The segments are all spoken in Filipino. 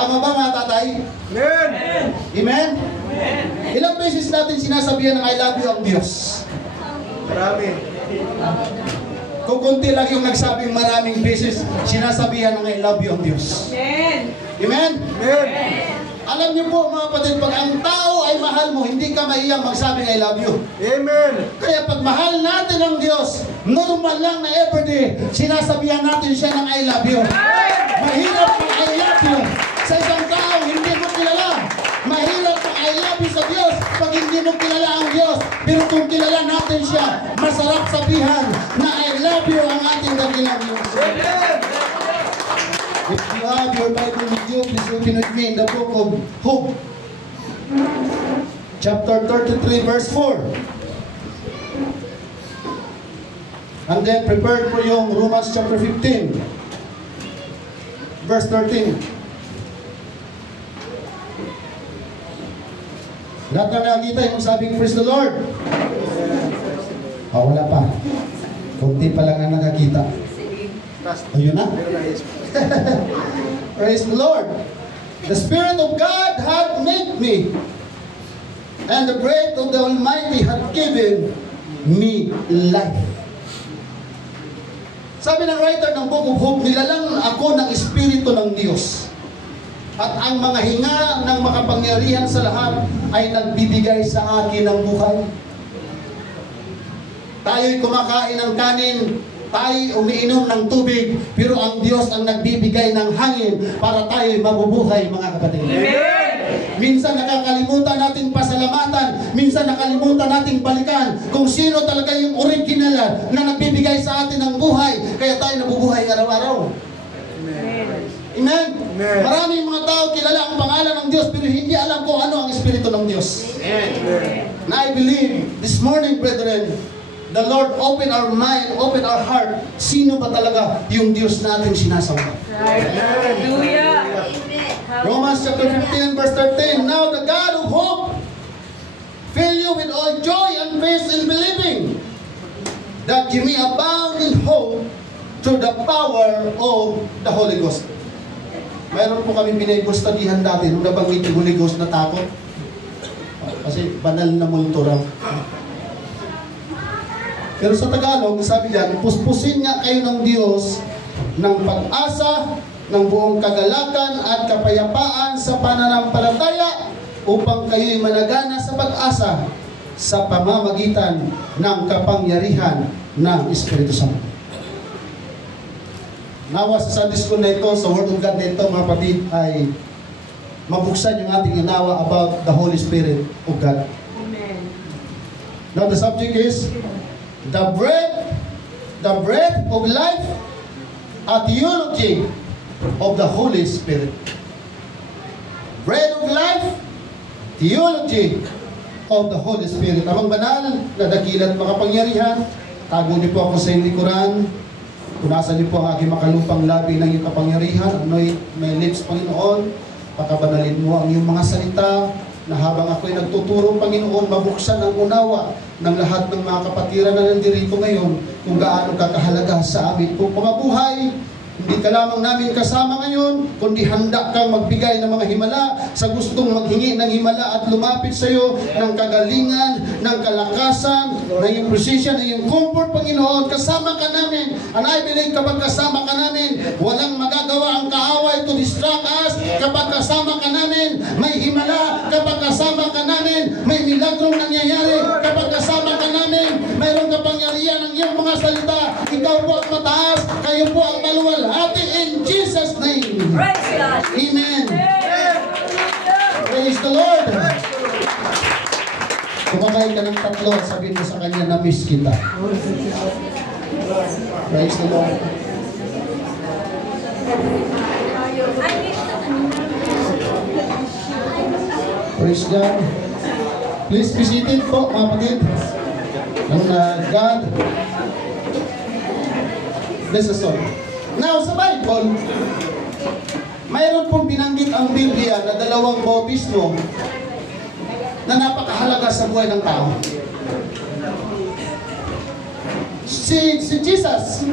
Tama ba mga tatay? Amen. Amen? Ilang beses natin sinasabihan ng I love you ang Diyos? Marami. Kung kunti lang yung nagsabing maraming beses, sinasabihan ng I love you ang Diyos. Amen. Amen? Amen. Alam niyo po mga kapatid, pag ang tao ay mahal mo, hindi ka maiyang magsabing I love you. Amen. Kaya pag mahal natin ang Diyos, normal lang na everyday, sinasabihan natin siya ng I love you. Mahirap ang I love you sa isang tao hindi mo kilala. Mahirap ang I love you sa Diyos pag hindi mo kilala ang Diyos. Pero kung kilala natin siya, masarap sabihan na I love you ang ating dakilang Diyos. If you have your Bible with you, please open with me in the book of Job, chapter 33, verse 4. And then prepare for yung Romans chapter 15, verse 13. Lahat na nakakita yung sabing praise the Lord. Oh, wala pa. Kunti pa lang ang nakakita. Ayun na. Praise the Lord. The Spirit of God hath made me, and the breath of the Almighty hath given me life. Sabi ng writer ng Book of Job, nilalang ako ng Espiritu ng Diyos. At ang mga hinga ng makapangyarihan sa lahat ay nagbibigay sa akin ng buhay. Tayo'y kumakain ng kanin, tayo umiinom ng tubig, pero ang Diyos ang nagbibigay ng hangin para tayo'y mabubuhay, mga kapatid. Amen. Minsan nakakalimutan natin pasalamatan, minsan nakalimutan natin balikan kung sino talaga yung original na nagbibigay sa atin ng buhay, kaya tayo nabubuhay araw-araw. Amen? Amen. Maraming mga tao kilala ang pangalan ng Diyos pero hindi alam kung ano ang Espiritu ng Diyos. Amen. And I believe this morning, brethren, the Lord open our mind, open our heart. Sino ba talaga yung Diyos natin sinasamba? Hallelujah. Romans chapter 15 verse 13. Now the God of hope fill you with all joy and faith in believing, that you may abound in hope through the power of the Holy Ghost. Mayroon po kami binibustadihan dati nung nabanggit yung Holy Ghost na takot. Kasi banal na multo raw. Pero sa Tagalog, sabi diyan, puspusin nga kayo ng Diyos ng pag-asa, ng buong kagalakan at kapayapaan sa pananampalataya upang kayo'y managana sa pag-asa sa pamamagitan ng kapangyarihan ng Espiritu Santo. Nawa sa Sunday School na ito, sa Word of God na ito, mga kapatid, ay mabuksan yung ating inawa about the Holy Spirit of God. Amen. Now the subject is the breath of life at the eulogy of the Holy Spirit. Bread of life, the eulogy of the Holy Spirit. Amang banal na dakilat makapangyarihan, tago niyo po ako sa inyong likuran. Punasan niyo po ang aking makalupang labi ng iyong kapangyarihan. Ano'y may lips, Panginoon. Pakabanalin mo ang iyong mga salita na habang ako'y nagtuturo, Panginoon, mabuksan ang unawa ng lahat ng mga kapatiran na nandirito ngayon kung gaano kakahalaga sa amin kung mga buhay. Hindi ka lamang namin kasama ngayon, kundi handa kang magbigay ng mga himala sa gustong maghingi ng himala at lumapit sa iyo ng kagalingan, ng kalakasan, ng iyong precision, ng iyong comfort, Panginoon. Kasama ka namin. And I believe kapag kasama ka namin, walang magagawa ang kaaway to distract us. Kapag kasama ka namin, may himala. Kapag kasama ka namin, may milagrong nangyayari. Kapag kasama ka namin, mayroong kapangyarihan ng iyong mga salita. Ikaw po ang mataas, kayo po ang maluwal. In Jesus' name. Praise God. Amen. Praise the Lord. Kumakain ka ng tatlo, sabihin mo sa kanya na miss kita. Praise the Lord. Praise God. Please be seated po, mga kapatid. And God bless us all. Now, sa Bible, mayroon pong binanggit ang Biblia na dalawang bautismo na napakahalaga sa buhay ng tao. Si Jesus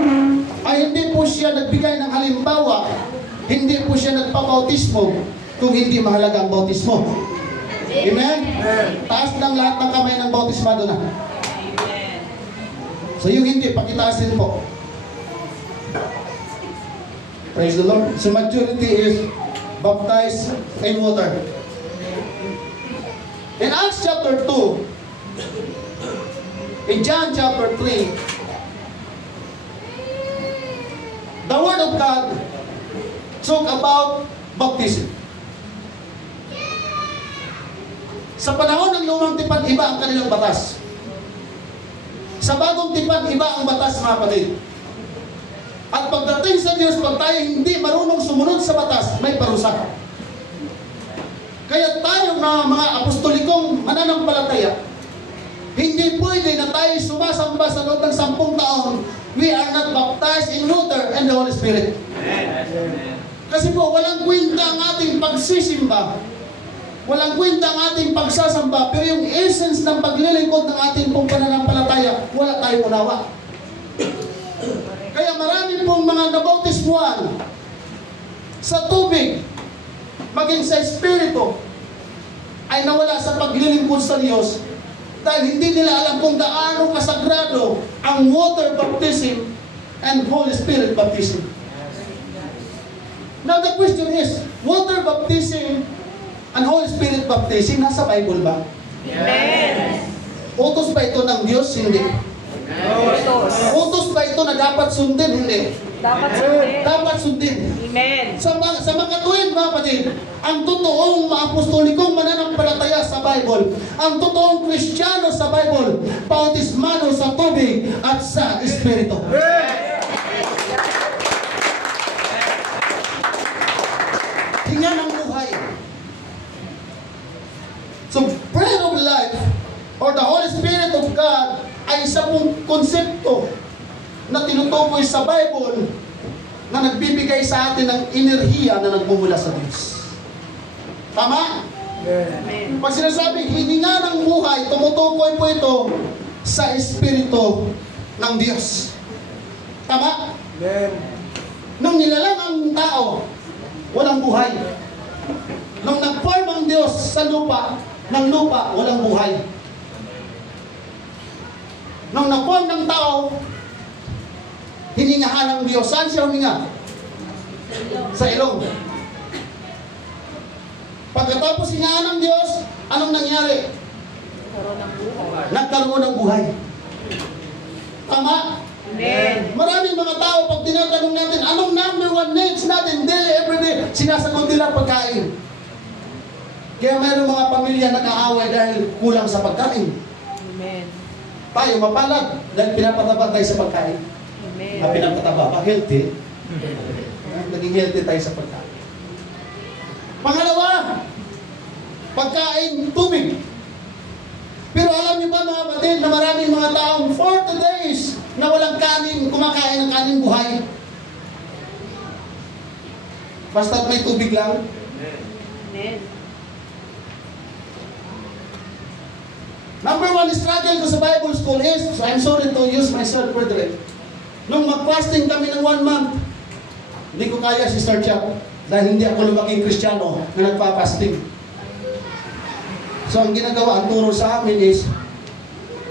ay hindi po siya nagbigay ng halimbawa hindi po siya nagpabautismo kung hindi mahalaga ang bautismo. Amen? Taas ng lahat ng kamay ng bautismado na. So yung hindi, pakitaasin po. Praise the Lord. So maturity is baptized in water. In Acts chapter 2, in John chapter 3, the Word of God talk about baptism. Sa panahon ng lumang tipan, iba ang kanilang batas. Sa bagong tipan, iba ang batas, mga kapatid. At pagdating sa Diyos, pag tayo hindi marunong sumunod sa batas, may parusa. Kaya tayo mga apostolikong mananampalataya, hindi pwede na tayo sumasamba sa loob ng 10 taon, we are not baptized in water and the Holy Spirit. Kasi po, walang kwenta ang ating pagsisimba. Walang kwenta ang ating pagsasamba, pero yung essence ng paglilingkod ng ating pong pananampalataya, wala tayong unawa. Kaya marami pong mga nabautismuhan sa tubig, maging sa Espiritu, ay nawala sa paglilingkod sa Diyos dahil hindi nila alam kung gaano kasagrado ang water baptism and Holy Spirit baptism. Now the question is, water baptism and Holy Spirit baptism, nasa Bible ba? Amen. Utos ba ito ng Diyos? Hindi. Utos ba ito na dapat sundin? Hindi. Dapat sundin. Dapat sundin. Amen. Sa mga tuwid, mga kapatid, ang totoong maapostolikong mananampalataya sa Bible, ang totoong Kristiyano sa Bible, bautismano sa tubig at sa Espiritu. Hinga ng buhay. So, bread of life or the Holy Spirit of God ay isa pong konsepto na tinutukoy sa Bible na nagbibigay sa atin ng enerhiya na nagmumula sa Diyos. Tama? Amen. Pag sinasabing hininga ng buhay, tumutukoy po ito sa Espiritu ng Diyos. Tama? Amen. Nung nilalang ang tao, walang buhay. Nung nag-form ang Diyos sa lupa, ng lupa, walang buhay. Nung nag-form ng tao, hiningahan ng Diyos. Saan siya huminga? Sa ilong. Pagkatapos hingahan ng Diyos, anong nangyari? Nagkaroon ng buhay. Tama? Amen. Maraming mga tao, pag tinatanong natin, anong number 1 needs natin daily, everyday, sinasagot nila pagkain. Kaya mayroong mga pamilya nag-aaway dahil kulang sa pagkain. Amen. Tayo mapalad dahil pinapataba tayo sa pagkain. Amen. Na pinapataba ba? Healthy. Naging healthy tayo sa pagkain. Pangalawa, pagkain, tubig. Pero alam niyo ba mga kapatid na maraming mga taong 40 days na walang kanin, kumakain ng kanin buhay. Basta't may tubig lang. Amen. Number 1 struggle ko sa Bible school is, so I'm sorry to use myself, brethren. Nung mag-fasting kami ng 1 month, hindi ko kaya, Sister Chuck, dahil hindi ako lumaking Kristiyano na nagpa-fasting. So ang ginagawa, ang turo sa amin is,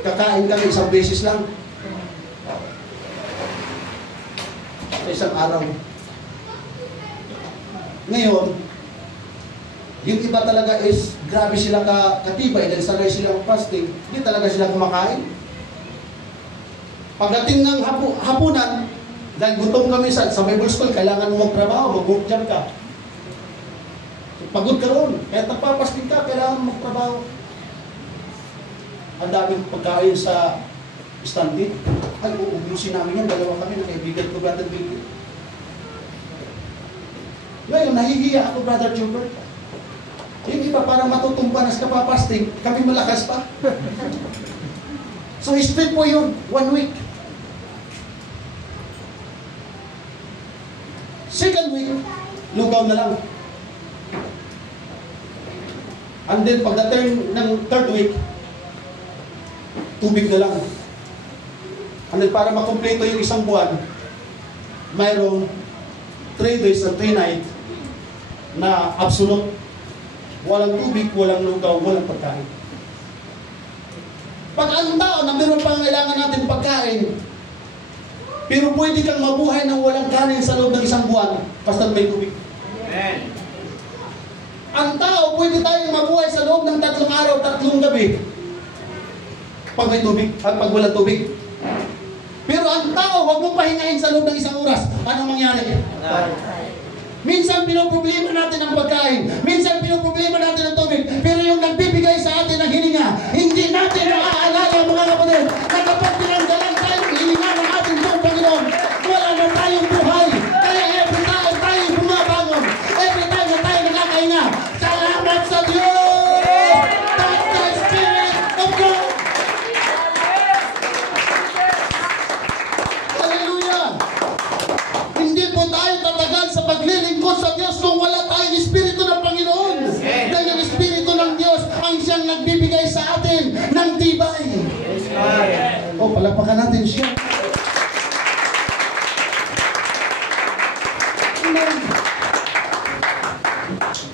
kakain kami isang beses lang. Sa isang araw. Ngayon, yung iba talaga is, grabe sila katibay dahil sanay silang fasting, hindi talaga sila kumakain. Pagdating ng hapunan, dahil gutom kami sa Bible school, kailangan mo magtrabaho, mag-work job ka. Pagod ka roon, kaya nagpapasting ka, kailangan mo magtrabaho. Ang daming pagkain sa standee. Ay, uubusin namin yan, dalawa kami, nakaibigan ko, Brother Billy. Ngayon, nahihiya ako, Brother Gilbert. Yung iba parang matutumpa na sa kapapasting, kami malakas pa. So, straight po yun, 1 week. Second week, lugaw na lang. And then, pagdating ng third week, tubig na lang. And then, para makumpleto yung isang buwan, mayroong 3 days and 3 nights na absolute. Walang tubig, walang lugaw, walang pagkain. Pag ang tao na meron pang kailangan natin pagkain, pero pwede kang mabuhay ng walang kanin sa loob ng isang buwan, basta may tubig. Amen. Ang tao, pwede tayong mabuhay sa loob ng 3 araw, 3 gabi, pag may tubig, at pag walang tubig. Pero ang tao, huwag mong pahingahin sa loob ng 1 oras. Anong mangyari? Minsan pinoproblema natin ang pagkain. Minsan pinoproblema natin ang tubig. Pero yung nagbibigay sa atin ng hininga, hindi natin maaalala mga kapatid na kapag pinanggalan tayong hininga ng ating Diyos Panginoon, wala na tayong buhay. Kaya every time tayo bumabangon, every time na tayo nakakahinga, salamat sa Diyos! That's the Spirit of God! Hallelujah! Hindi po tayo tatagal sa paglilingkod sa Diyos kung wala tayong Espiritu ng Panginoon. Dahil ang Espiritu ng Diyos ang siyang nagbibigay sa atin ng tibay. O, palapakan natin siya. Amen.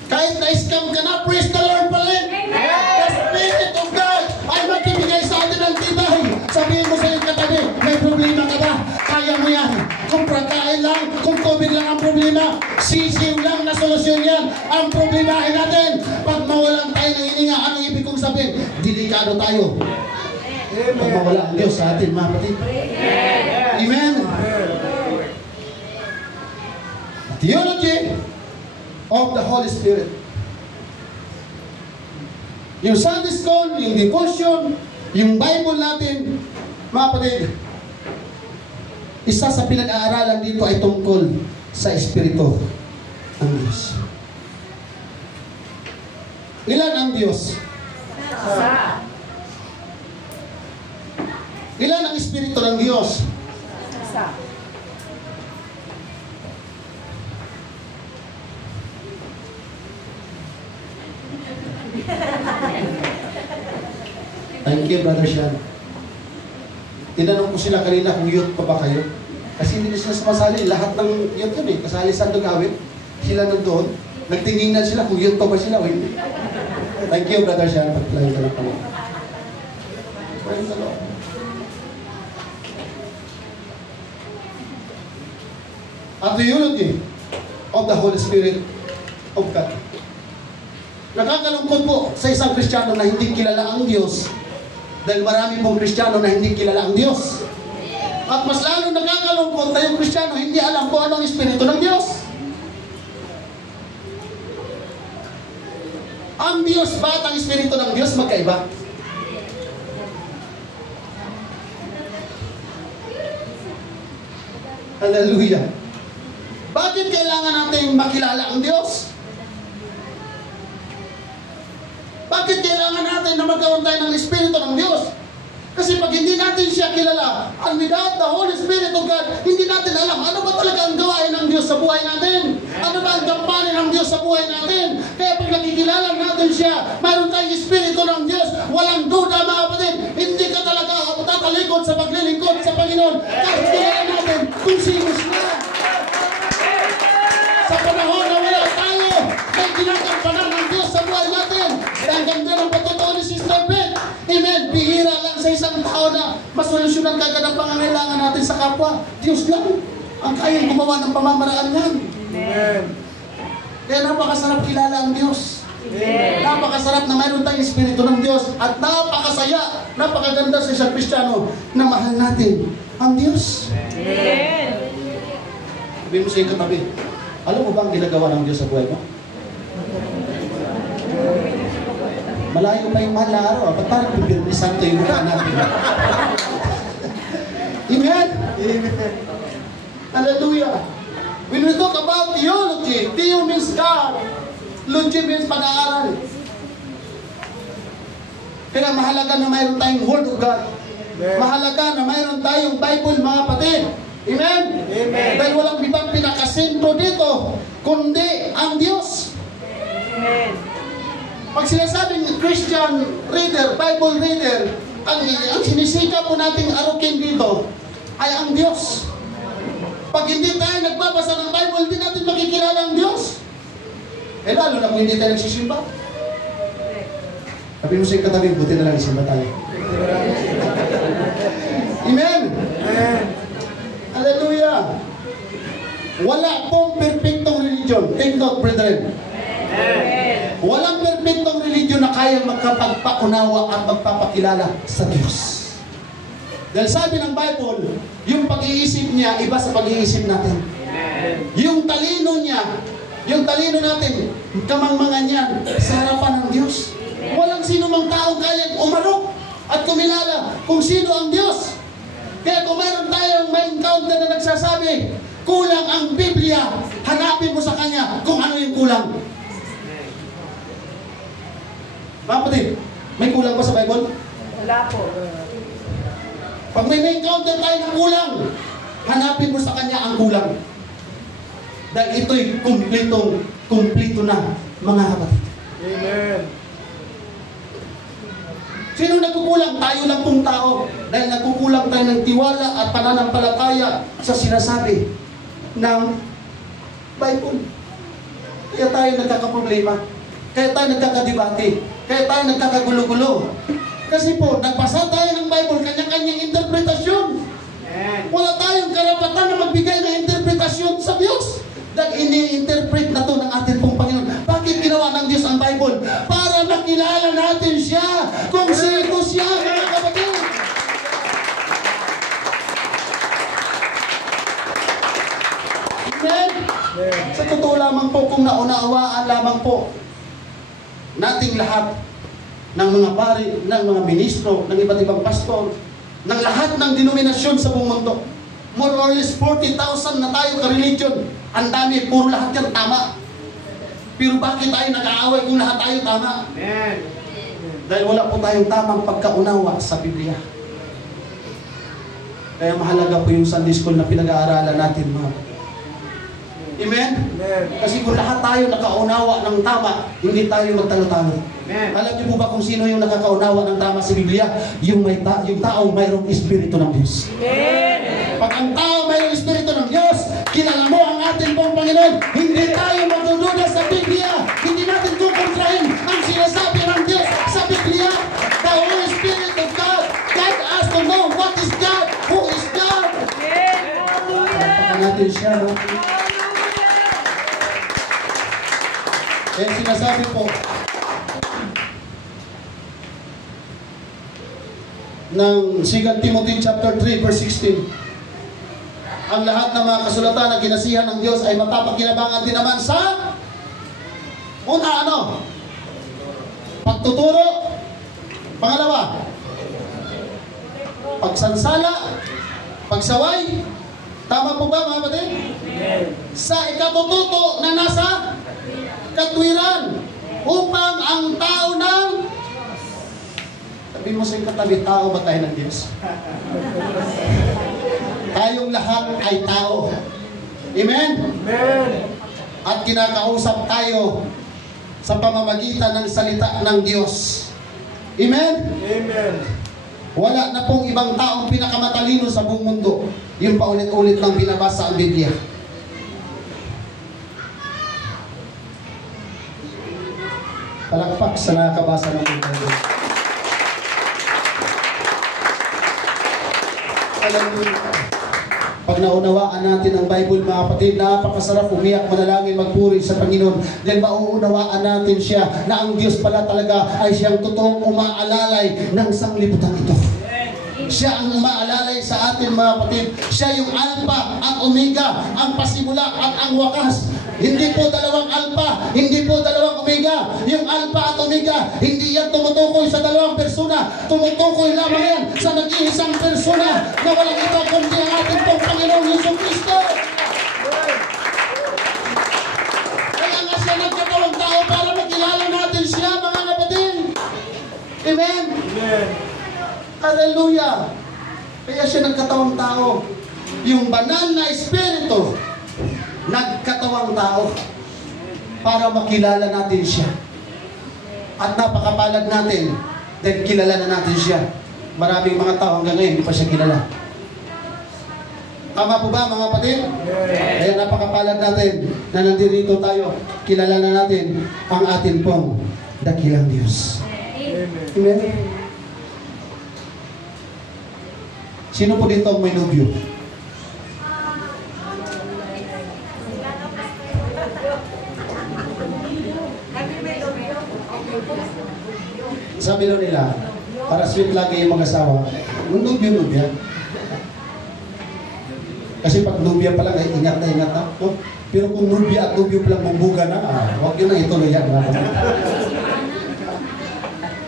Kahit na-scam ka na, praise the Lord pa rin. The Spirit of God ay magbibigay sa atin ng tibay. Sabihin mo sa iyong katabi, may problema ka ba? Kaya mo yan. Kung pagkain lang, kung tubig lang ang problema, sisiw lang na solusyon yan. Ang problemahin natin, pag mawalan tayo ng hininga, anong ibig kong sabihin? Delikado tayo. Pag mawala ang Diyos sa atin, mga kapatid. Amen. Theology of the Holy Spirit. Yung Sunday School, yung devotion, yung Bible natin, mga kapatid, isa sa pinag-aaralan dito ay tungkol sa Espiritu ng Diyos. Ilan ang Diyos? Ilan ang Espiritu ng Diyos? Thank you, Brother Sean. Tinanong ko sila kanina kung youth pa ba kayo. Kasi hindi na sila sumasali. Lahat ng youth yun eh. Kasali sa Dugawit. Sila nandoon. Nagtingin na sila kung youth pa ba sila o hindi. Thank you, Brother Sean. Pagpalain ka lang pala. Praise the Lord. At the unity of the Holy Spirit of God. Nakakalungkot po sa isang Kristiyano na hindi kilala ang Diyos. Dahil marami pong Kristiyano na hindi kilala ang Diyos. At mas lalo nakakalungkot na yung Kristiyano hindi alam kung anong Espiritu ng Diyos. Ang Diyos ba at ang Espiritu ng Diyos magkaiba? Hallelujah. Bakit kailangan natin makilala ang Diyos? Bakit kailangan natin na magkaroon tayo ng Espiritu ng Diyos? Kasi pag hindi natin siya kilala, and without the Holy Spirit of God, hindi natin alam ano ba talaga ang gawain ng Diyos sa buhay natin? Ano ba ang gampanin ng Diyos sa buhay natin? Kaya pag nakikilala natin siya, mayroon tayong Espiritu ng Diyos, walang duda mga kapatid, hindi ka talaga tatalikod sa paglilingkod sa Panginoon. Kasi kilala natin kung sino siya. Sa panahon na wala tayo, may ginagampanan ng Diyos sa buhay natin. Ang ganda ng pagtotoo ni Sister Beth. Amen. Bihira lang sa isang tao na masolusyonan kagad ang pangangailangan natin sa kapwa. Diyos lang ang kayang gumawa ng pamamaraan yan. Amen. Kaya napakasarap kilala ang Diyos. Amen. Napakasarap na mayroon tayong Espiritu ng Diyos. At napakasaya, napakaganda sa isang Kristiyano na mahal natin ang Diyos. Amen. Sabihin mo sa iyong katabi, alam mo ba ang ginagawa ng Diyos sa buhay mo? Malayo pa yung mahal na araw. Ba't parang bibirmi santo yung mukha natin? Amen? Amen. Hallelujah. When we talk about theology, theo means God. Logy means pag-aaral. Kaya mahalaga na mayroon tayong Word of God. Mahalaga na mayroon tayong Bible, mga kapatid. Amen? Amen. Dahil walang ibang pinakasentro dito, kundi ang Diyos. Amen. Pag sinasabing Christian reader, Bible reader, ang sinisika po nating arukin dito ay ang Diyos. Pag hindi tayo nagbabasa ng Bible, hindi natin makikilala ang Diyos. Eh lalo na kung hindi tayo nagsisimba. Sabi mo sa yung katabi, buti na lang isimba tayo. Amen? Amen. Hallelujah! Wala pong perfectong religion. Take note, brethren. Amen. Walang perfectong religion na kayang magkapagpaunawa at magpapakilala sa Diyos. Dahil sabi ng Bible, yung pag-iisip niya, iba sa pag-iisip natin. Yung talino niya, yung talino natin, kamangmangan niya sa harapan ng Diyos. Walang sino mang taong kayang umarok at kumilala kung sino ang Diyos. Kaya kung mayroon tayong may encounter na nagsasabi, kulang ang Biblia, hanapin mo sa Kanya kung ano yung kulang. Mga kapatid, may kulang ba sa Bible? Wala po. Pag may encounter tayo na kulang, hanapin mo sa Kanya ang kulang. Dahil ito'y kumplito na, mga kapatid. Amen. Sino nagkukulang? Tayo lang pong tao. Dahil nagkukulang tayo ng tiwala at pananampalataya sa sinasabi ng Bible. Kaya tayo nagkakaproblema. Kaya tayo nagkakadebate. Kaya tayo nagkakagulo-gulo. Kasi po, nagbasa tayo ng Bible, kanya-kanyang interpretasyon. Wala tayong karapatan na magbigay ng interpretasyon sa Diyos. Dahil ini-interpret na to ng ating pong Panginoon. Bakit ginawa ng Diyos ang Bible? Para makilala natin siya kung sino siya, mga kapatid. Amen? Sa totoo lamang po, kung naunawaan lamang po nating lahat ng mga pari, ng mga ministro, ng iba't ibang pastor, ng lahat ng denominasyon sa buong mundo. More or less 40,000 na tayo ka-religion. Ang dami, puro lahat yan tama. Pero bakit tayo nag-aaway kung lahat tayo tama? Amen. Dahil wala po tayong tamang pagkaunawa sa Biblia. Kaya mahalaga po yung Sunday School na pinag-aaralan natin, mga. Amen? Amen. Kasi kung lahat tayo nakaunawa ng tama, hindi tayo magtalo-talo. Amen. Alam niyo po ba kung sino yung nakakaunawa ng tama sa Biblia? Yung taong mayroong Espiritu ng Diyos. Amen. Pag ang tao mayroong Espiritu ng Diyos, kilala mo ang ating pong Panginoon, hindi tayo magdududa sa Biblia. Hindi natin kukontrahin ang sinasabi ng Diyos sa Biblia. The Holy Spirit of God guide us to know what is God, who is God. Amen. Hallelujah. Pagpapaan natin siya, no? Kaya sinasabi po ng 2 Timothy chapter 3 verse 16, ang lahat ng mga kasulatan na kinasihan ng Diyos ay mapapakinabangan din naman sa una, ano? Pagtuturo. Pangalawa, pagsansala, pagsaway. Tama po ba, mga kapatid? Sa ikatututo na nasa katwiran, upang ang tao ng, sabi mo sa katabi, tao ba tayo ng Diyos? Tayong lahat ay tao. Amen? Amen. At kinakausap tayo sa pamamagitan ng salita ng Diyos. Amen? Amen. Wala na pong ibang taong pinakamatalino sa buong mundo. Yung paulit-ulit ng binabasa ang Biblia. Palakpak sa nakakabasa ng Biblia. Alam mo, pag naunawaan natin ang Bible, mga kapatid, napakasarap umiyak, manalangin, magpuri sa Panginoon. Dahil mauunawaan natin siya na ang Diyos pala talaga ay siyang totoong umaalalay ng sanglibutan ito. Siya ang umaalalay sa atin, mga kapatid. Siya yung Alpha at Omega, ang pasimula at ang wakas. Hindi po dalawang Alpha, hindi po dalawang Omega. Yung Alpha at Omega, hindi yan tumutukoy sa dalawang persona. Tumutukoy lamang yan sa nag-iisang persona na walang iba kundi ang ating pong Panginoong Hesus Kristo. Kaya nga siya nagkatawang tao para makilala natin siya, mga kapatid. Amen? Amen. Hallelujah! Kaya siya nagkatawang tao. Yung banal na Espiritu, nagkatawang tao para makilala natin siya. At napakapalad natin dahil kilala na natin siya. Maraming mga tao hanggang ngayon hindi pa siya kilala. Tama po ba mga kapatid? Kaya napakapalad natin na nandito tayo. Kilala na natin ang atin pong dakilang Diyos. Amen. Sino po dito ang may nobyo? Sabi daw nila, para sweet lagi yung mag-asawa, yung nobya. Kasi pag nobya pa lang, ay ingat na. No? Pero kung nobya at nobyo pa lang bumbuga na, huwag yun na ituloy yan.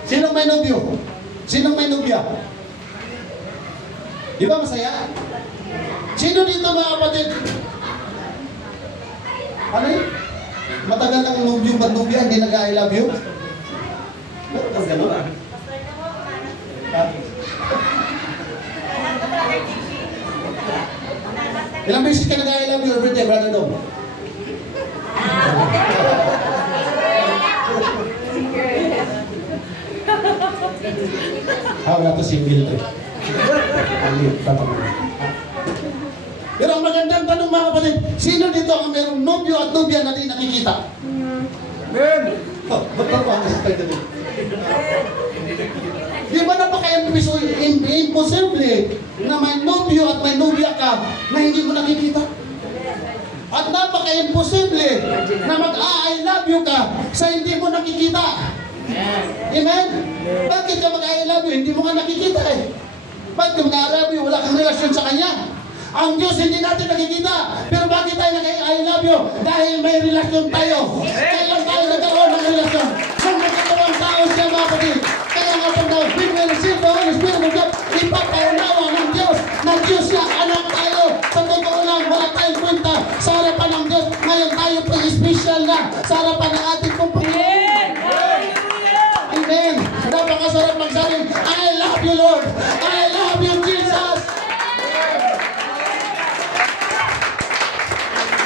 Sinong may nobyo? Sinong may nobya? Di ba masaya? Sino dito mga kapatid? Ano yun? Matagal ng nobyo ba nobya, hindi nag-I love you? Ang gano'n ah. Ilang beses ka nag-I love you every day, brother Dom? Wala to single to. Pero ang magandang tanong mga kapatid, sino dito ang mayroong nobyo at nobya na di nakikita? Amen. Ba't ba ang style na dito? Di ba imposible na may nobyo at may nobya ka na hindi mo nakikita? At napaka-imposible na mag-I love you ka sa hindi mo nakikita. Amen? Bakit ka mag-I love you? Hindi mo nga nakikita eh. Bakit ka mag-I love you? Wala kang relasyon sa Kanya. Ang Diyos hindi natin nakikita. Pero bakit tayo nag-I love you? Dahil may relasyon tayo. Kailan tayo nagkaroon ng relasyon? Nung nagkatawang tao siya mga kapatid. Kaya nga pag when we receive the Holy Spirit of God, ipapaunawa ng Diyos na Diyos siya, anak tayo. Sa totoo lang, wala tayong kwenta sa harapan ng Diyos. Ngayon tayo po special na sa harapan ng ating pong Panginoon. Amen. Napakasarap magsabi, I love you Lord. I love you Jesus.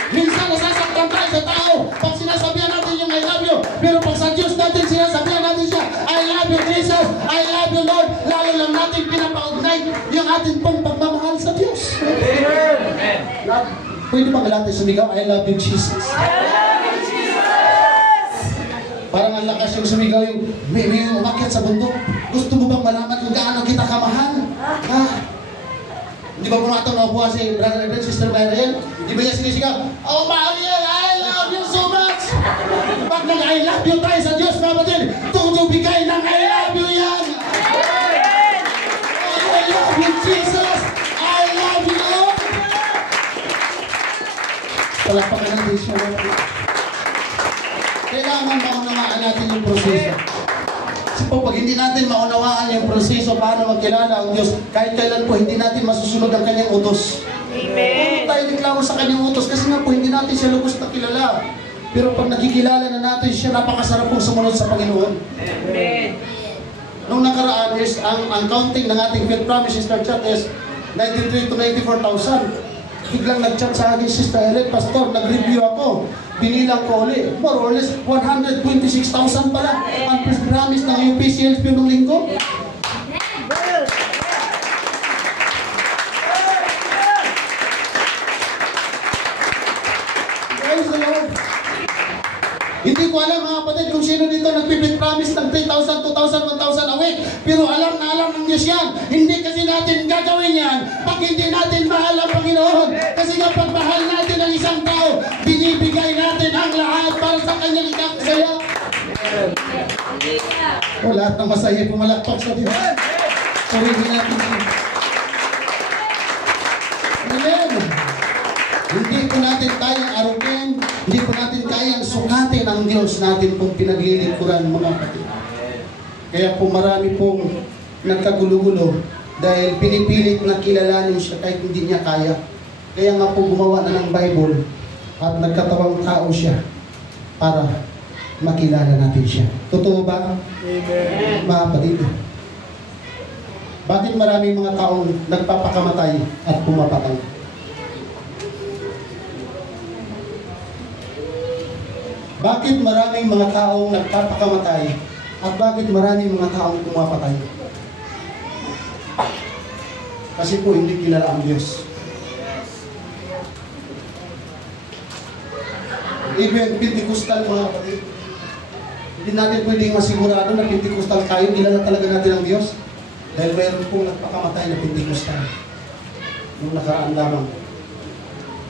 Minsan nasasaktan tayo sa tao pag sinasabihan natin yung I love you. Pero pag sa Diyos natin sinasabihan natin siya, I love you Jesus, I love you Lord. Lalo lang natin pinapaugnay yung ating pong pagmamahal sa Diyos. Amen. Pwede bang natin sumigaw, I love you Jesus? I love you Jesus! Parang ang lakas yung sumigaw yung may umakyat sa bundok. Gusto mo bang malaman kung gaano kita kamahal? Ha? Di ba pumatong na buha si Brother Evan, Sister Mariel? Di ba niya sinisigaw, oh Mariel, I love you so much! Pag nag-I love you tayo sa Diyos, mga kapatid, tutubigay ng I love you yan! I love you Jesus! I love you Lord! Palakpakan natin siya. Kailangan maunawaan natin yung proseso. Kasi po, pag hindi natin maunawaan yung proseso paano magkilala ang Diyos, kahit kailan po hindi natin masusunod ang Kanyang utos. Amen. Huwag tayo reklamo sa Kanyang utos kasi nga po hindi natin siya lubos na kilala. Pero pag nakikilala na natin siya, napakasarap pong sumunod sa Panginoon. Amen. Nung nakaraan is, ang counting ng ating faith promise Sister Chat is 93 to 94,000. Biglang nag-chat sa akin, Sister Ellen, Pastor, nag-review ako. Binilang ko ulit. More or less, 126,000 pala. Ang promise ng UPCLP nung linggo. Praise the Lord. Hindi ko alam mga kapatid kung sino dito nagpipit-promise ng 3,000, 2,000, 1,000 a week. Pero alam na alam ng Diyos yan. Hindi kasi natin gagawin yan pag hindi natin mahal ang Panginoon. Kasi nga pag mahal natin ang isang tao, binibigay natin ang lahat para sa kanyang ikakasaya. O lahat ng masaya pumalakpak sa Diyos. Purihin natin siya. Amen. Hindi po natin kayang arukin, hindi po natin kayang sukatin ang Diyos natin pong pinaglilingkuran mga kapatid. Kaya po marami pong nagkagulo-gulo dahil pinipilit na kilalanin siya kahit hindi niya kaya. Kaya nga po gumawa na ng Bible at nagkatawang tao siya para makilala natin siya. Totoo ba? Amen. Mga kapatid. Bakit maraming mga taong nagpapakamatay at pumapatay? Bakit maraming mga taong nagpapakamatay at bakit maraming mga taong pumapatay? Kasi po hindi kilala ang Diyos. Even Pentecostal mga kapatid. Hindi natin pwedeng masigurado na Pentecostal tayo, kilala talaga natin ang Diyos. Dahil mayroon pong nagpakamatay na Pentecostal. Nung nakaraan lamang.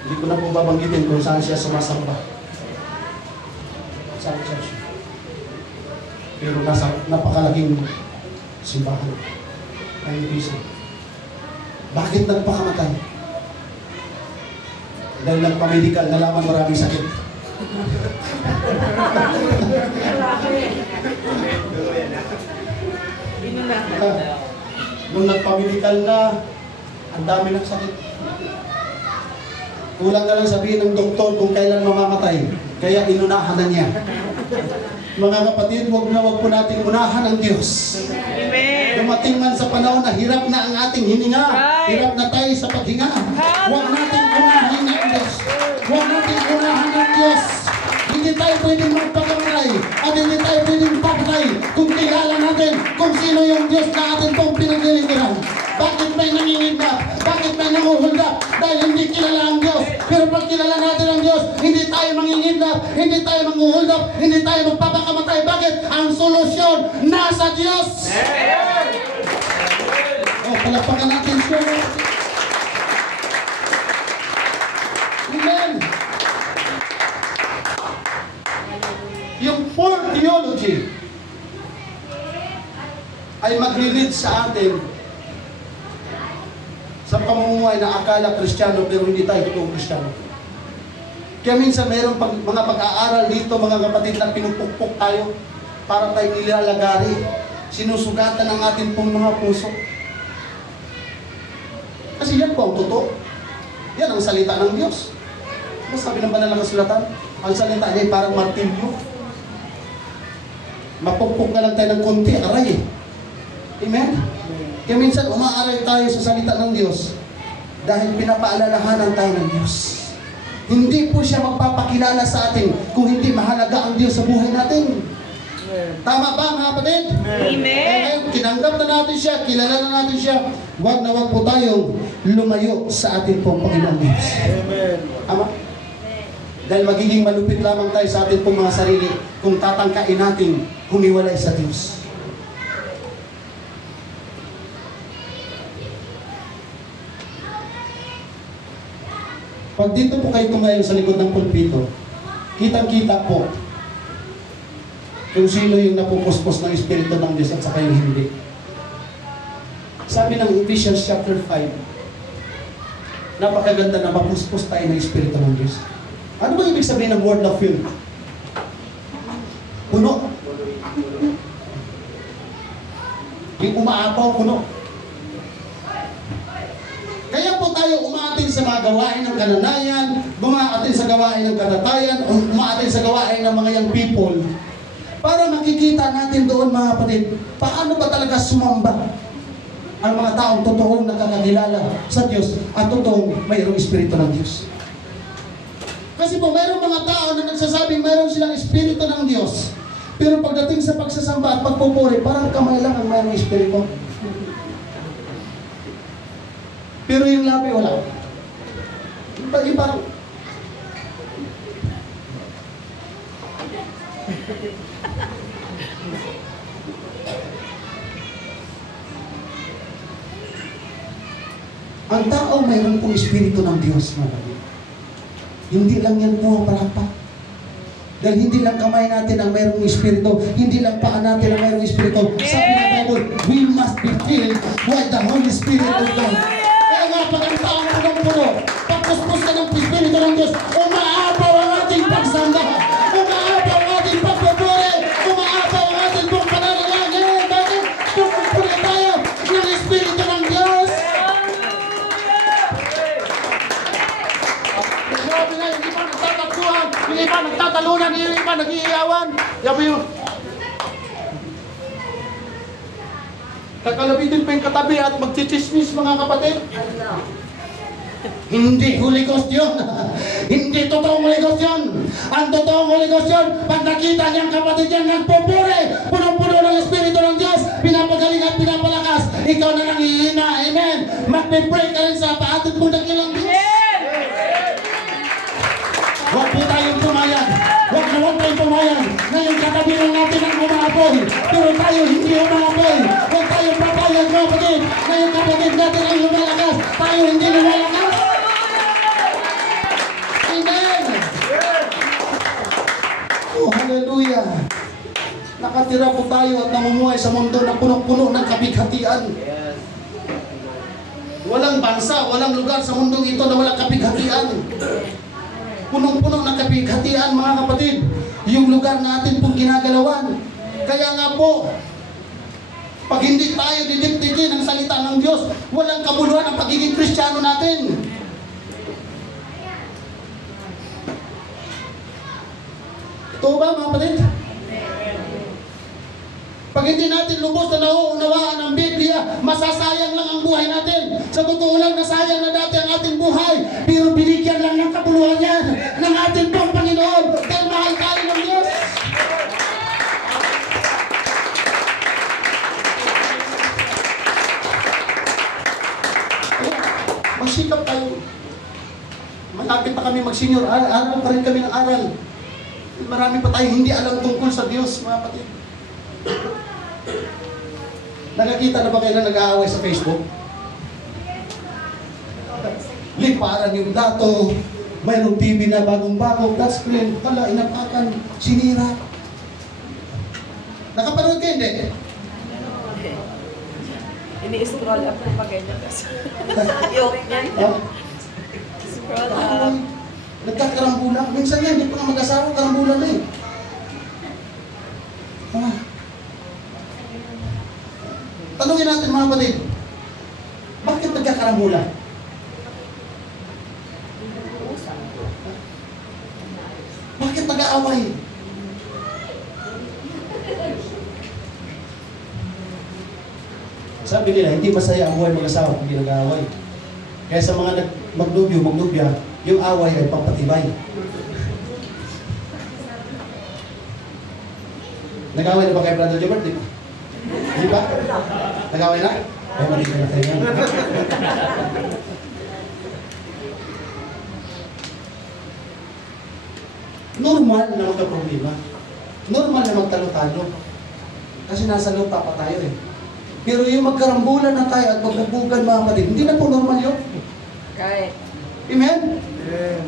Hindi ko na po babanggitin kung saan siya sumasamba. Sa church. Pero nasa napakalaking simbahan. Ang ibig. Bakit nagpakamatay? Dahil nagpa-medical, nalaman maraming sakit. Nung nagpa-medical na, ang dami ng sakit. Kulang na lang sabihin ng doktor kung kailan mamamatay. Kaya inunahan na niya. Mga kapatid, wag po natin unahan ang Diyos. Amen. Dumating man sa panahon na hirap na ang ating hininga, hirap na tayo sa paghinga. Huwag natin unahin ang Diyos. Huwag natin unahan ang Diyos. Hindi tayo pwedeng magpakamatay at hindi tayo pwedeng papatay kung kilala natin kung sino yung Diyos na atin pong pinaglilingkuran. Bakit may nanginginda? Bakit may nanguhulda? Dahil hindi kilala ang Diyos. Pero pag kilala natin ang Diyos, hindi tayo manginginda, hindi tayo manguhulda, hindi tayo magpapakamatay. Bakit? Ang solusyon nasa Diyos. Oh, palakpakan natin siya. Amen. Yung poor theology ay magli-lead sa atin sa pamumuhay na akala Kristiyano pero hindi tayo totoong Kristiyano. Kaya minsan mayroong mga pag-aaral dito mga kapatid na pinupukpok tayo para tayo nilalagari. Sinusugatan ang ating pong mga puso. Kasi yan po ang totoo. Yan ang salita ng Diyos. Ano sabi ng banal na kasulatan? Ang salita niya ay parang martilyo. Mapukpok na lang tayo ng konti, aray eh. Amen? Kaya minsan umaaray tayo sa salita ng Diyos dahil pinapaalalahanan tayo ng Diyos. Hindi po siya magpapakilala sa atin kung hindi mahalaga ang Diyos sa buhay natin. Tama ba mga kapatid? Amen. Kinanggap na natin siya, kilala na natin siya. Huwag na huwag po tayong lumayo sa ating pong Panginoon Diyos. Amen. Tama? Dahil magiging malupit lamang tayo sa ating pong mga sarili kung tatangkain natin humiwalay sa Diyos. Pag dito po kayo tumayo sa likod ng pulpito, kitang-kita po kung sino yung napupuspos ng Espiritu ng Diyos at saka yung hindi. Sabi ng Ephesians chapter 5, napakaganda na mapuspos tayo ng Espiritu ng Diyos. Ano ba ibig sabihin ng word of faith? Puno. Yung umaapaw, puno. Kaya po tayo umaatin sa mga gawain ng kananayan, umaatin sa gawain ng kanatayan, umaatin sa gawain ng mga young people. Para makikita natin doon mga kapatid, paano ba talaga sumamba ang mga taong totoong nakakakilala sa Diyos at totoong mayroong Espiritu ng Diyos. Kasi po mayroong mga tao na nagsasabing mayroon silang Espiritu ng Diyos. Pero pagdating sa pagsasamba at pagpupuri, parang kamay lang ang mayroong Espiritu. Pero yung labi wala. Yung parang ang tao mayroon pong Espiritu ng Diyos, mga kapatid. Hindi lang yan pumapalakpak. Dahil hindi lang kamay natin ang mayroong Espiritu, hindi lang paa natin ang mayroong Espiritu. Sabi ng Bible, we must be filled by the Holy Spirit of God. Kaya nga, pag ang taong punong-puno, pagpuspos ka ng Espiritu ng Diyos, umaapaw ang ating pagsamba, umaapaw ang ating pagpupuri, umaapaw ang ating pong pananalangin. Bakit? Pupupuri tayo ng Espiritu ng Diyos. Grabe na, hindi pa nagtatakbuhan, hindi pa nagtatalunan, hindi pa nag-iiyawan. Yabi mo. Kakalabitin pa yung katabi at magchichismis mga kapatid. Hindi Holy Ghost yun. Hindi totoong Holy Ghost yun. Ang totoong Holy Ghost yun, pag nakita niyang kapatid yan nagpupuri, punong-puno ng Espiritu ng Diyos, pinapagaling at pinapalakas, ikaw na nang hihina. Amen. Magpipray ka rin sa paatid mo ng ilang Diyos. Huwag po tayong pumayag ating pumayan. Ngayon katabi lang natin ang umaapoy. Pero tayo hindi umaapoy. Huwag tayong papayag mga kapatid. Ngayon kapatid natin ang lumalakas. Tayo hindi lumalakas. Amen. Oh, hallelujah. Nakatira po tayo at namumuhay sa mundo na punong-puno ng kapighatian. Walang bansa, walang lugar sa mundong ito na walang kapighatian. Punong-puno ng kapighatian mga kapatid. Yung lugar natin pong ginagalawan. Kaya nga po, pag hindi tayo didikdikin ng salita ng Diyos, walang kabuluhan ang pagiging Kristiyano natin. Ito ba mga kapatid? Pag hindi natin lubos na nauunawaan ang Biblia, masasayang lang ang buhay natin. Sa totoo lang, nasayang na dati ang ating buhay, pero binigyan lang ng kabuluhan yan ng ating pong Panginoon dahil mahal tayo ng Diyos. Magsikap tayo. Malapit na kami mag-senior. Aral pa rin kami ng aral. Marami pa tayo hindi alam tungkol sa Diyos, mga kapatid. Nakakita na ba kayo na nag-aaway sa Facebook? Liparan yung dato, mayroong TV na bagong-bagong, touch screen, hala, inapakan, sinira. Nakapanood kayo, hindi? Ini-scroll up na pag ganyan. Ayaw yan. Scroll up. Nagkakarambulan. Minsan yan, hindi pa nga mag-asawa, karambulan na eh. Tanungin natin mga kapatid, bakit nagkakarambulan? Bakit nag-aaway? Sabi nila, hindi masaya ang buhay mag-asawa kung hindi nag-aaway. Kaya sa mga magnubyo, yung away ay pampatibay. Nag-away na ba kay Brother Jobert? Di ba? Di ba? Nag-away na? Ay, mali ka na tayo. Normal na magka-problema. Normal na magtalo-talo. Kasi nasa lupa pa tayo eh. Pero yung magkarambulan na tayo at magbubugan mga kapatid, hindi na po normal yun. Kahit. Amen? Amen.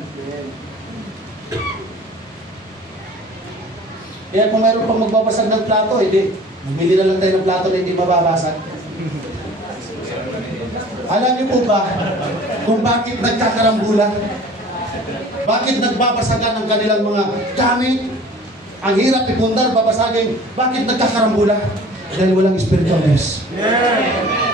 Kaya kung mayroon pang magbabasag ng plato, hindi. Bumili na lang tayo ng plato na hindi mababasag. Alam niyo po ba kung bakit nagkakarambulan? Bakit nagbabasagan ng kanilang mga gamit? Ang hirap ipundar, babasagin. Bakit nagkakarambulan? Dahil walang spiritualness.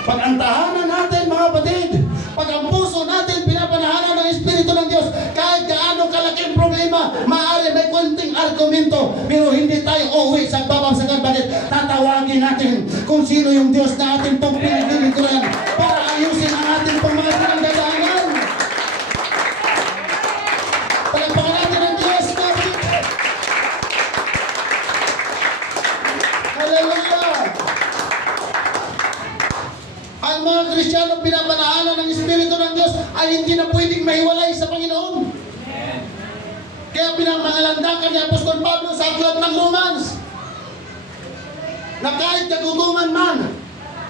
Pag ang tahanan natin, mga kapatid, pag ang puso natin pinapanahanan ng Espiritu ng Diyos, kahit gaano kalaking problema, maaari may konting argumento, pero hindi tayo uuwi sa babagsagan. Bakit? Tatawagin natin kung sino yung Diyos na ating pong pinagdilikuran para ayusin ang ating pong mga pinagdadaanan. Palagpakan natin ang Diyos, mga kapatid. Hallelujah! Ang mga Kristiyano pinapanahanan ng Espiritu ng Diyos ay hindi na pwedeng mahiwalay sa Panginoon. Kaya pinamahalandakan ni Apostol Pablo sa aklat ng Romans na kahit kagutuman man,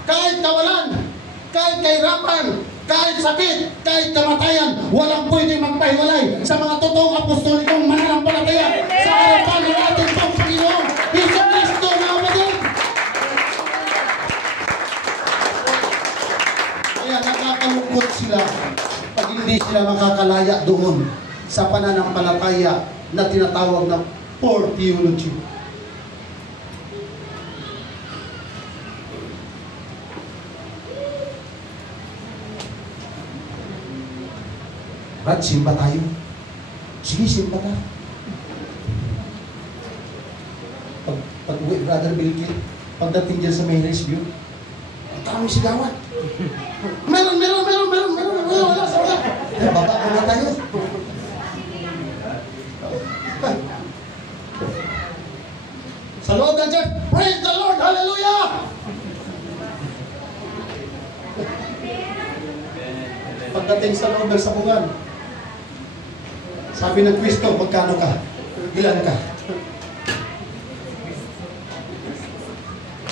kahit kawalan, kahit kahirapan, kahit sakit, kahit kamatayan, walang pwedeng magpahiwalay sa mga totoong apostolikong mananampalataya sa harapan ng ating pong Panginoon, Hesus Kristo, mga kapatid. Kaya nakakalungkot sila pag hindi sila makakalaya doon sa pananampalataya na tinatawag na poor theology. Brad, simba tayo. Sige, simba tayo. Pag-uwi, Brother Bilkil, pagdating dyan sa Mary's View, ang dami sigawan. Meron, wala, sa wala. Eh, baba ko na tayo. Sa loob ng church, praise the Lord, hallelujah! Pagdating sa loob ng sapungan, sabi ng Kristo, magkano ka? Ilan ka?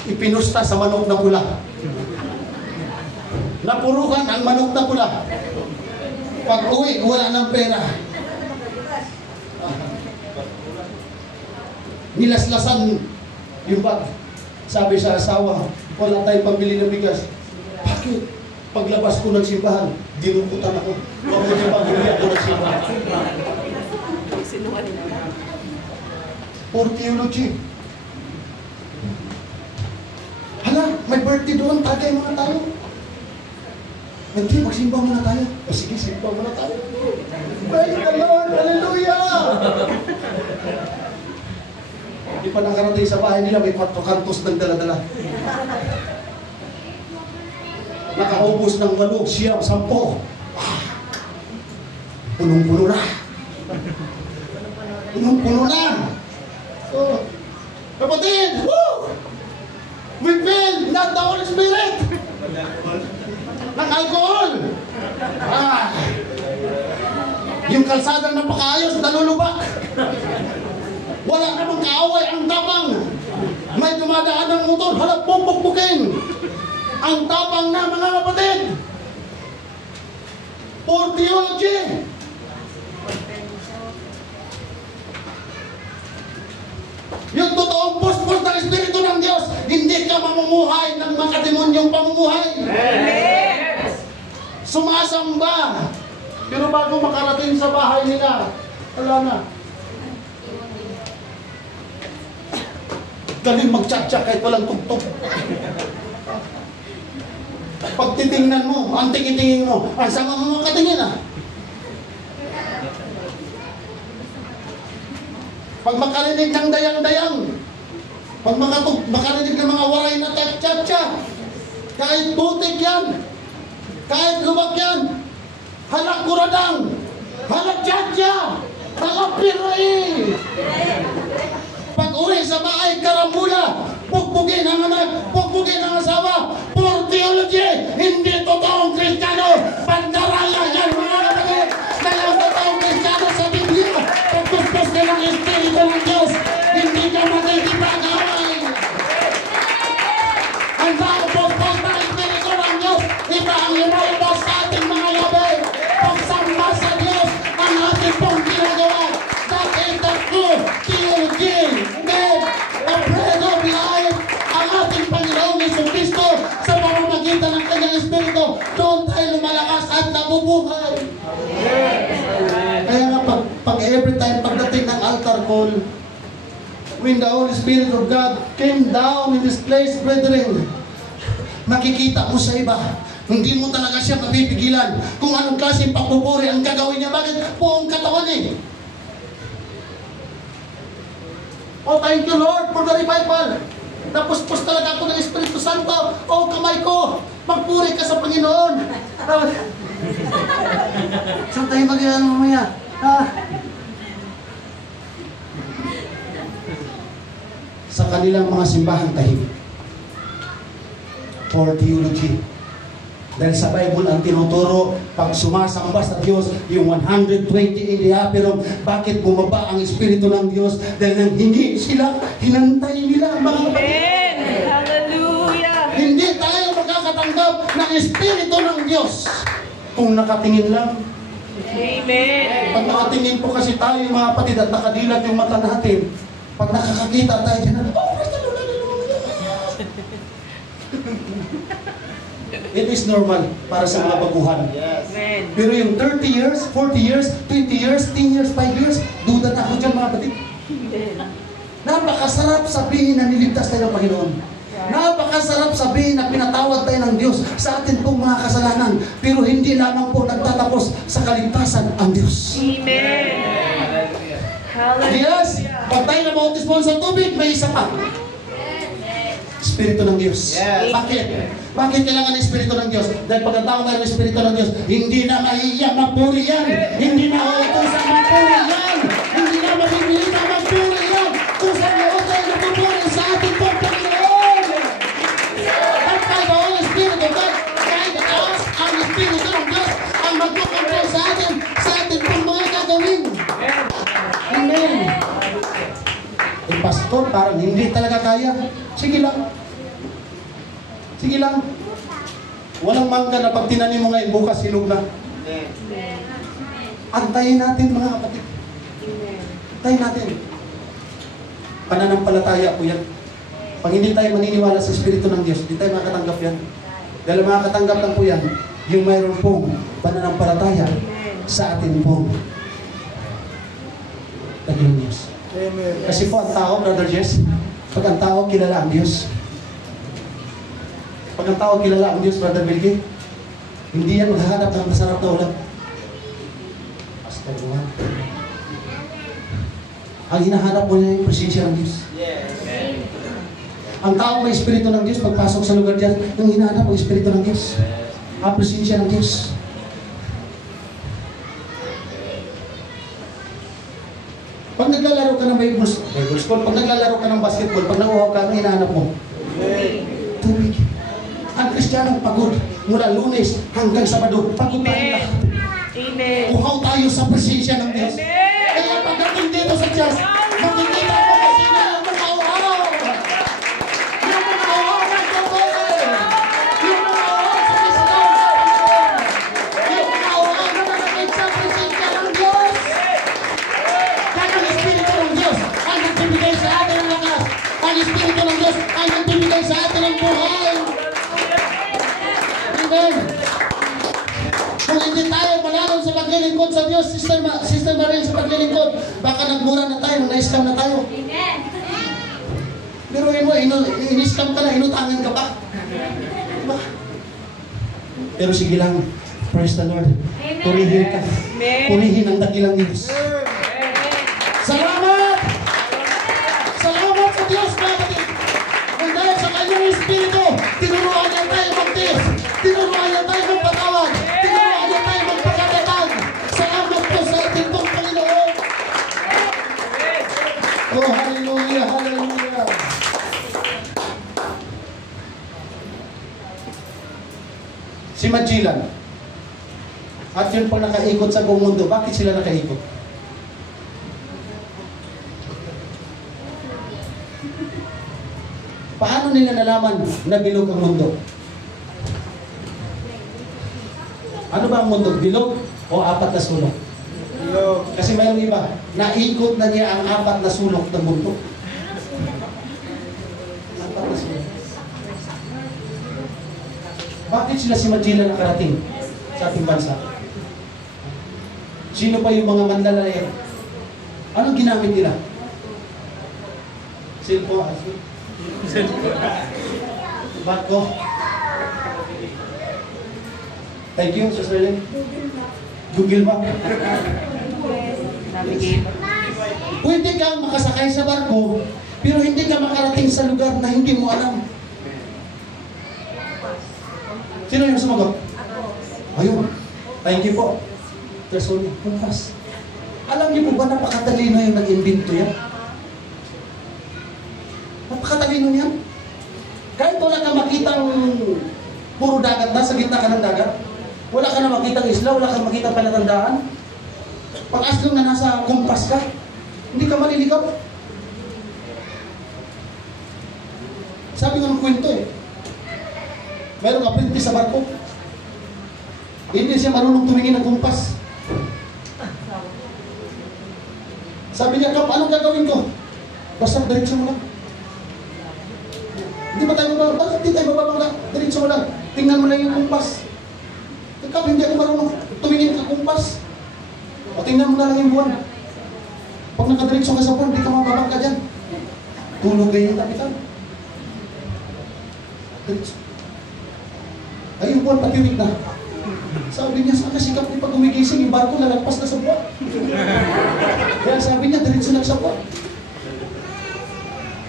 ipinusta sa manok na pula. Napurukan ang manok na pula. Pag uwi, wala ng pera. Nilaslasan yung bag. Sabi sa asawa, wala tayong pambili ng bigas. Bakit? Paglabas ko ng simbahan, dinungkutan ako. Bakit yung pag-uwi ako ng simbahan? Sinungaling ka. Poor theology. Hala, may birthday doon, tagay muna tayo. Hindi, magsimba muna tayo. O sige, simba muna tayo. Praise the Lord! Hallelujah! Hindi pa nakarating sa bahay nila, may 4 kantos ng dala-dala. Nakaubos ng 8, 9, 10. Punong-puno na. Punong-puno na. So, kapatid, woo! We feel not the Holy Spirit. Ng alcohol. Yung kalsadang napakaayos, nalulubak. Wala namang kaaway ang tapang. May dumadaan ng motor, halap pumpuk-pukin. Ang tapang na mga kapatid. Poor theology. Yung totoong puspos ng Espiritu ng Diyos, hindi ka mamumuhay ng makademonyong pamumuhay. Amen! Sumasamba. Pero bago makarating sa bahay nila, wala na. Galing mag-tsak-tsak kahit walang tugtog. Pag titingnan mo, ang tingin-tingin mo, ang sama mo makatingin ah. Pag makarinig ng dayang-dayang, pag makarinig ng mga waray na tsak-tsak, kahit butik yan, kahit lubak yan, halak kuradang, halak tsak-tsak, halak piray. Pag uwi sa bahay, karambula, pugbugin ang anak, pugbugin ang asawa, poor theology, hindi totoong Kristiyano, pandaraya yan mga kapatid, dahil ang totoong Kristiyano sa Biblia, pagpuspos ka ng Espiritu ng Diyos, hindi ka makikipag-away. Ang pagpuspos ng Espiritu ng Diyos, ito ang lumalabas sa ating mga labi, pagsamba sa Diyos, ang ating pong ginagawa. That is the true theology. Then, the bread of life, ang ating Panginoong Jesucristo sa pamamagitan ng Kanyang Espiritu, doon tayo lumalakas at nabubuhay. Kaya nga, pag every time pagdating ng altar call, when the Holy Spirit of God came down in this place, brethren, makikita mo sa iba, hindi mo talaga siya mapipigilan kung anong klaseng pagpupuri ang gagawin niya. Bakit? Buong katawan eh. Oh, thank you Lord for the revival. Napuspos talaga ako ng Espiritu Santo. Oh, kamay ko, magpuri ka sa Panginoon. Saan tayo mag-iwan mamaya? Sa kanilang mga simbahan tahimik. For theology. Dahil sa Bible ang tinuturo, pag sumasamba sa Diyos, yung 120 ilihapirom, bakit bumaba ang Espiritu ng Diyos? Dahil nang hindi sila, hinantay nila mga kapatid. Amen! Hallelujah! Hindi tayo makakatanggap ng Espiritu ng Diyos kung nakatingin lang. Amen! Pag nakatingin po kasi tayo mga kapatid at nakadilat yung mata natin, pag nakakakita tayo dyan, oh, Christ the Lord, hallelujah! It is normal para sa mga baguhan. Amen! Pero yung 30 years, 40 years, 20 years, 10 years, 5 years, duda na ako dyan mga kapatid. Napakasarap sabihin na niligtas tayo ng Panginoon. Napakasarap sabihin na pinatawad tayo ng Diyos sa atin pong mga kasalanan. Pero hindi lamang po nagtatapos sa kaligtasan ang Diyos. Amen! Hallelujah! Yes, pag tayo na bautismo sa tubig, may isa pa. Espiritu ng Diyos. Yes. Bakit? Bakit kailangan ng Espiritu ng Diyos? Dahil pagkatao tayo ng Espiritu ng Diyos, hindi na maiiyak magpuri yan. Hindi na uutusan magpuri yan. Hindi na mabibilitan magpuri yan. Kung saan na tayo nagpupuri sa ating pong Panginoon. At kahit ang Espiritu ng Diyos, kahit ang Espiritu ng Diyos, ang magkukontrol sa ating pong mga gagawin. Amen. Eh, pastor, parang hindi talaga kaya. Sige lang. Sige lang. Walang mangga na pag tinanim mo ngayon, bukas hinog na. Antayin natin mga kapatid. Antayin natin. Pananampalataya po yan. Pag hindi tayo maniniwala sa Espiritu ng Diyos, hindi tayo makatanggap yan. Dahil makakatanggap lang po yan, yung mayroon pong pananampalataya sa atin pong Panginoon Diyos. Amen. Kasi po ang tao, Brother Jess, pag ang tao kilala ang Diyos, pag ang tao kilala ang Diyos, Brother Bilgi, hindi yan maghahanap ng masarap na ulam. Pastor Juan. Ang hinahanap mo niya yung presensya ng Diyos. Ang tao may Espiritu ng Diyos, pagpasok sa lugar dyan, yung hinahanap ang Espiritu ng Diyos. Ang presensya ng Diyos. Pag naglalaro ka ng Bible school, pag naglalaro ka ng basketball, pag nanguhaw ka, ang hinahanap mo? Tubig. Ang Kristiyanong pagod mula Lunes hanggang Sabado. Pagod tayo lahat. Amen. Uhaw tayo sa presensya ng Diyos. Kaya pagdating dito sa Diyos, makikita mo kasi na yung mga uhaw. Yung mga uhaw ng Panginoon. Yung mga uhaw sa Kristiyan. Yung mga uhaw na nakakit sa presensya ng Diyos. Kaya ang Espiritu ng Diyos ang nagbibigay sa atin ng lakas. Ang Espiritu ng Diyos ang nagbibigay sa atin ng buhay. Amen. Kung hindi tayo malaron sa paglilingkod sa Diyos, Sister Maril, sa paglilingkod, baka nagmura na tayo, na-scam na tayo. Amen. Pero mo, in-scam ka na, inutangan ka pa. Diba? Pero sige lang, praise the Lord. Purihin ka. Purihin ang dakilang Diyos. Salamat! Salamat sa Diyos, mga kapatid. At dahil sa kanyang Espiritu, tinuruan niya tayo magtiis. Tinuruan niya tayo magpatawad. Tinuruan niya tayo magpakatatag. Salamat po sa ating pong Panginoon. Oh, hallelujah, hallelujah. Si Magellan. At yun po nakaikot sa buong mundo. Bakit sila nakaikot? Paano nila nalaman na bilog ang mundo? Ano ba ang mundo? Bilog o apat na sulok? Bilog. Kasi mayroong iba, naikot na niya ang apat na sulok ng mundo. Apat na sulok. Bakit sila si Magellan nakarating sa ating bansa? Sino pa yung mga manlalaya? Anong ginamit nila? Cellphone. Barko. Thank you, Sister Lynn. Google Map. Navigate. Pwede kang makasakay sa barko, pero hindi ka makarating sa lugar na hindi mo alam. Sino yung sumagot? Ayun. Thank you po. Tersoni, kumpas. Alam niyo po ba napakatalino yung nag-invento yan? Napakatalino niyan. Kahit wala ka makitang puro dagat na, sa gitna ka ng dagat, wala ka na makitang isla, wala ka makitang palatandaan. Pag-aslong na nasa kumpas ka, hindi ka maliligaw. Sabi nga ng kwento mayroong apprentice sa barko. Hindi siya marunong tumingin ng kumpas. Sabi niya, Kap, anong gagawin ko? Basta diretso mo lang. Hindi ba tayo bababa? Bakit hindi tayo bababa lang? Diretso mo lang. Tingnan mo lang yung kumpas. Kap, hindi ako marunong tumingin ng kumpas. O tingnan mo na lang yung buwan. Pag nakadiretso ka sa buwan, hindi ka mababang ka dyan. Tulog kayo yung kapitan. Diretso. Ay, yung buwan patiwik na. Sabi niya, saan kasi Kap, pag gumigising, yung barko lalagpas na sa buwan. Kaya sabi niya, diretso lang sa buwan.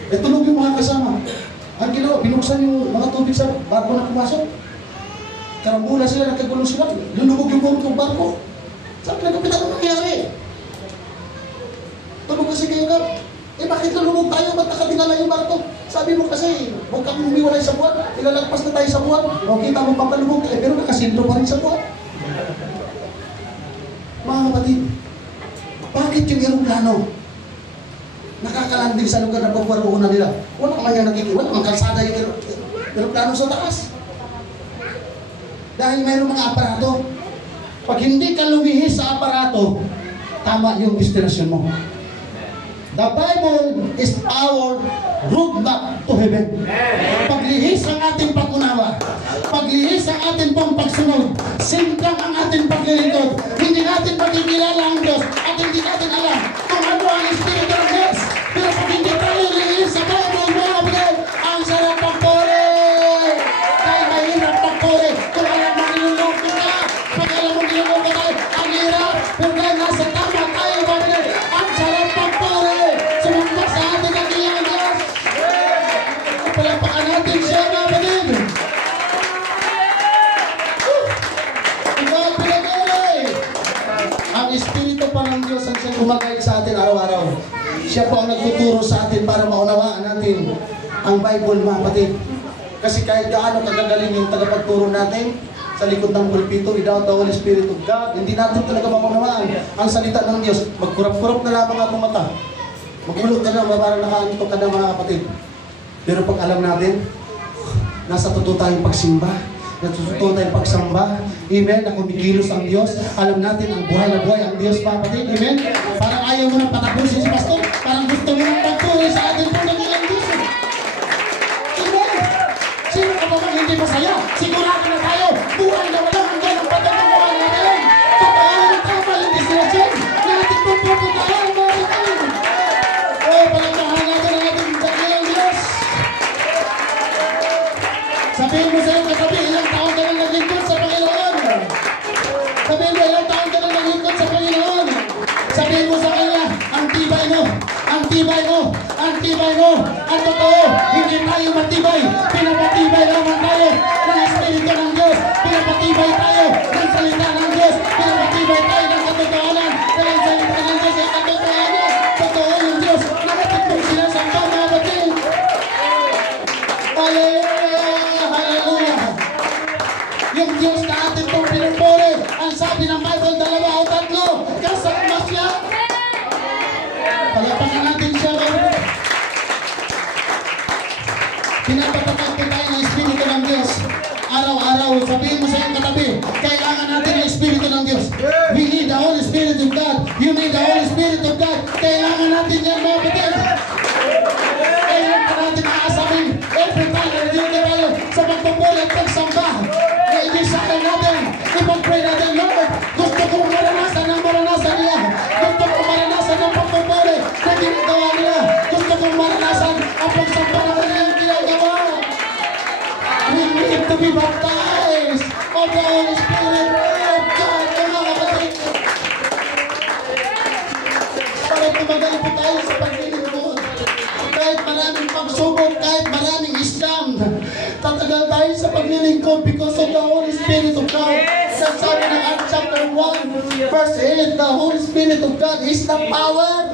E tulog yung mga kasama. Ang ginawa, binuksan yung mga tubig sa barko na pumasok. Karambula sila, nagkagulo sila. Lunubog yung buong barko. Sabi na, Kapitan, ano nangyari? Tulog kasi kayo, Kap. Eh bakit lunubog tayo? Ba't nakatingala yung barko? Sabi mo kasi, huwag kang umiwalay sa buwan. Ilalagpas na tayo sa buwan. O kita mo papalubog tayo, pero nakasintro pa rin sa buwan. Mga kapatid, bakit yung aeroplano nakakalanding sa lugar na pagwaruunan nila? Wala man yung nakikita, wala mang kalsada yung eroplano sa taas. Dahil mayroong mga aparato. Pag hindi ka lumihis sa aparato, tama yung destinasyon mo. The Bible is our roadmap to heaven. Paglihis ang ating pag-unawa, paglihis ang ating pang pagsunod, sintang ang ating paglilingkod, hindi natin pagkikilala ang Diyos at hindi natin alam kung ano ang Espiritu ng Diyos. Pero pag hindi tayo lihis sa Bible, mga kapatid, ang sarap pagpore. Kaya mahirap pagpore. Kung alam mo niluloko ka, pag alam mo niluloko tayo, ang hirap. Pero dahil nasa tama tayo, kapatid, ang sarap pagpore. Sumagpas sa ating kagiyang Diyos. Palapakan natin siya, mga kapatid. Ikaw pinag-alay. Ang Espiritu pa ng Diyos ang siya gumagay sa atin araw-araw. Siya po ang nagtuturo sa atin para maunawaan natin ang Bible, mga kapatid. Kasi kahit gaano kagagaling yung tagapagturo natin sa likod ng pulpito, without the Holy Spirit of God, hindi natin talaga maunawaan ang salita ng Diyos. Magkurap-kurap na lamang akong mata. Magulog ka na, parang nakaantok ka na, mga kapatid. Pero pag alam natin, nasa totoo tayong pagsimba, natututo tayong pagsamba. Amen? Na kumikilos ang Diyos. Alam natin ang buhay na buhay ang Diyos, mga kapatid. Amen? Parang ayaw mo nang patapusin si Pastor. Parang gusto mo nang pagpuri sa atin po ng ilang Diyos. Amen? Sino ka ba hindi masaya? Sigurado na tayo. Buhay na walang hanggan ang pagkakawa natin. Totoo ang tama yung destinasyon na ating pupuntahan, mga kapatid. Palagpahan natin ang ating dakilang Diyos. Sabihin mo sa iyong katabi, ilang taon ka nang naglingkod sa Panginoon. Sabihin mo, ilang taon ka nang naglingkod sa Panginoon. Sabihin mo sa Kanya, ang tibay mo, ang tibay mo, ang tibay mo. Ang totoo, hindi tayo matibay. Pinapatibay naman tayo ng Espiritu ng Diyos. Pinapatibay tayo ng salita ng Diyos. Pinapatibay tayo ng katotohanan. Dahil ang salita ng Diyos ay katotohanan. Totoo yung Diyos. Nakatid mong sinasamba, mga kapatid. Hallelujah! Yung Diyos na atin pong pinupuri, ang sabi ng Bible, 2 o 3, kasama siya. Palapakan natin siya. Pinapatapag po tayo ng Espiritu ng Diyos. Araw-araw, sabihin mo sa iyong katabi, kailangan natin ng Espiritu ng Diyos. We need the Holy Spirit of God. You need the Holy Spirit of God. Kailangan natin yan, mga kapatid. Kailangan pa natin aasamin every time na nandito tayo sa pagpupuli at pagsamba. I-desire natin, ipag-pray natin, Lord, gusto kong maranasan ang maranasan niya. Gusto kong maranasan ang pagpupuli na ginagawa niya. Gusto kong maranasan ang pagsamba na kanyang ginagawa. We need to be baptized of the Holy Spirit of God. Mga kapatid, para tumagal po tayo sa paglilingkod. Kahit maraming pagsubok, kahit maraming Islam, tatagal tayo sa paglilingkod because of the Holy Spirit of God. Sa sabi ng Acts chapter 1, verse 8, the Holy Spirit of God is the power.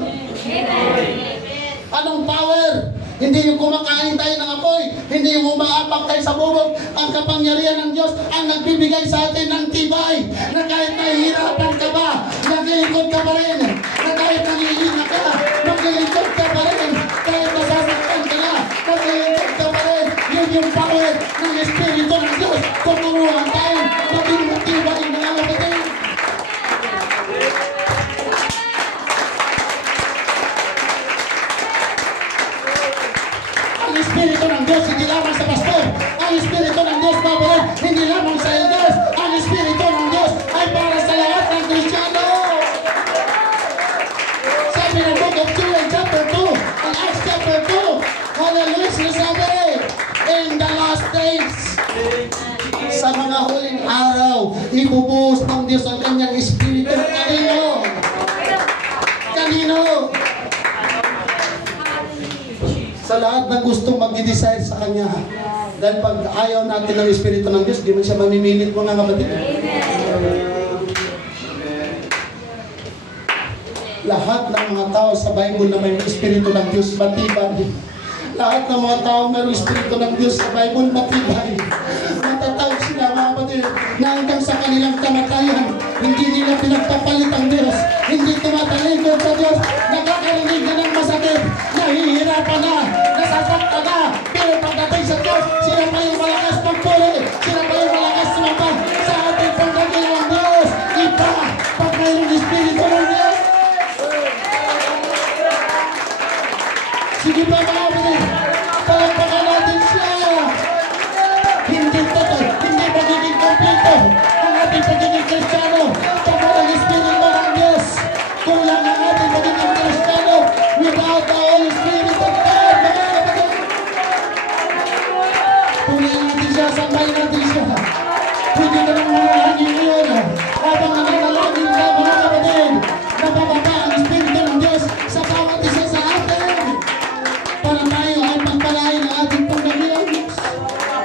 Anong power? Hindi yung kumakain tayo ng apoy, hindi yung umaapak tayo sa bubog. Ang kapangyarihan ng Diyos ang nagbibigay sa atin ng tibay, na kahit nahihirapan ka ba, naglilingkod ka pa rin. Na kahit nangihina ka, naglilingkod ka pa rin. Kahit nasasaktan ka na, naglilingkod ka pa rin. Yun yung power ng Espiritu ng Diyos. Tuturuan tayo, maging matibay, mga kapatid. Ang Espiritu ng Diyos hindi lamang sa pastor. Ang Espiritu ng Diyos, kapatid, hindi lamang sa elders. Ang Espiritu ng Diyos ay para sa lahat ng Kristiyano. Sabi ng Book of Joel chapter 2, ang Acts chapter 2, hallelujah, sinasabi, in the last days, sa mga huling araw, ibubuhos ng Diyos ang kanyang Espiritu. Kanino? Kanino? Sa lahat ng gustong mag-desire sa Kanya. Dahil pag ayaw natin ng Espiritu ng Diyos, di man siya mamimilit, mga kapatid. Lahat ng mga tao sa Bible na may Espiritu ng Diyos, matibay. Lahat ng mga tao may Espiritu ng Diyos sa Bible, matibay. Matatawag sila, mga kapatid, na hanggang sa kanilang kamatayan, hindi nila pinagpapalit ang Diyos. Hindi tumatalikod sa Diyos. Nakakarinig na ng masakit. Nahihirapan na. Nasasaktan na. Pero pagdating sa Diyos, sila pa yung Sige pa mga